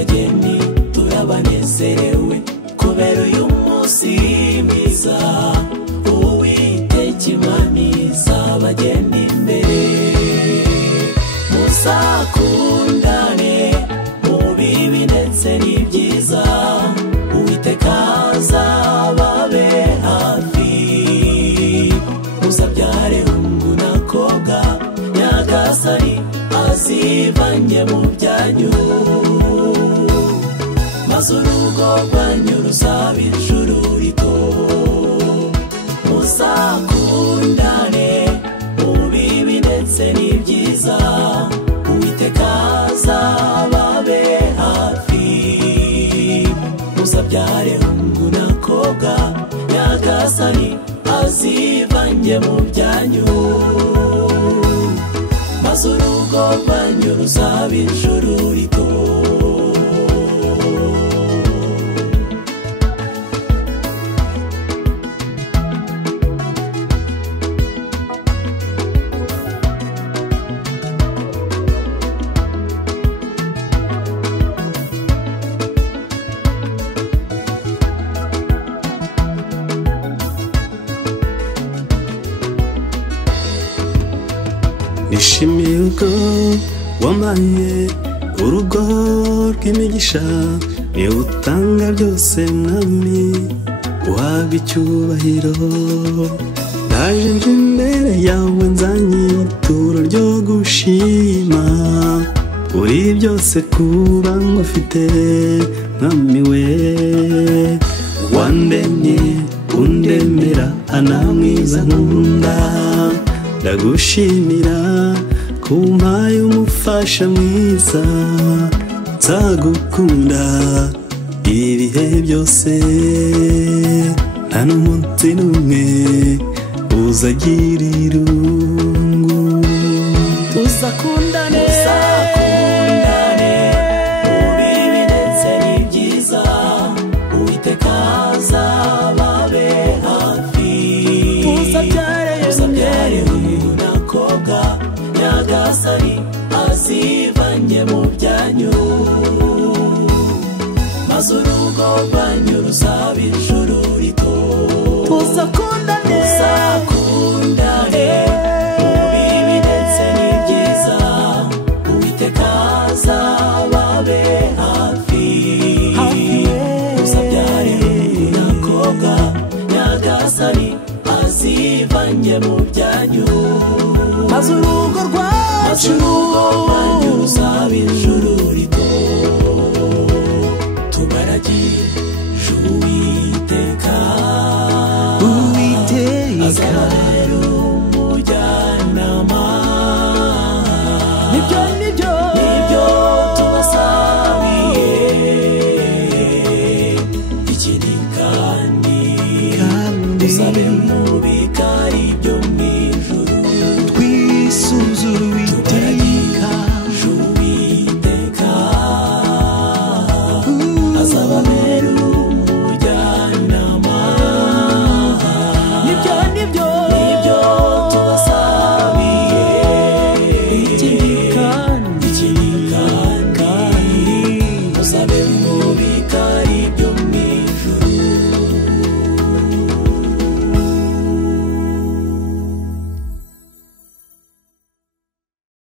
abageni turabanezerewe kubera uyu munsi mwiza Uwiteka Imana izabagenda imbere muzakundane mu bibi ndetse n'ibyiza Uwiteka azababe hafi muzabyare hungu na kobwa Nyagasani azivanye mu byanyu maze urugo rwanyu ruzaba ijuru rito muzakundane mu bibi ndetse n'ibyiza Uwiteka azababe hafi muzabyare hungu na kobwa Nyagasani azivanye mu byanyu maze urugo rwanyu ruzaba ijuru rito nishimiye uko wamaye urugo rw'imigisha niwe utanga byose mwami uhabwa icyubahiro ndaje nje imbere yawe nzanye ituro ryo gushima uri byose kuba ngufite mwami we wandemye undemera anamwiza nkunda ndagushimira kumpaye umufasha mwiza nzagukunda ibihe byose nta n'umunsi n'umwe uzagira irungu tuzakundane mu bibi ndetse n'ibyiza Uwiteka azababe hafi tuzabyare hungu na kobwa Nyagasani azivanye mu byanyu maze urugo rwanyu ruzaba ijuru rito tuzakundane mu bibi ndetse n'ibyiza Uwiteka azababe hafi tuzabyare hungu na kobwa Nyagasani azivanye mu byanyu maze urugo rwanyu ruzaba ijuru rito tubaragije Uwiteka azababera umujyanama nibyo tubasabiye ikindi kandi tuzabe mu bikari byo mu ijuru twisuzura Uwiteka azababera umujyanama nibyo tubasabiye ikindi kandi tuzabe mu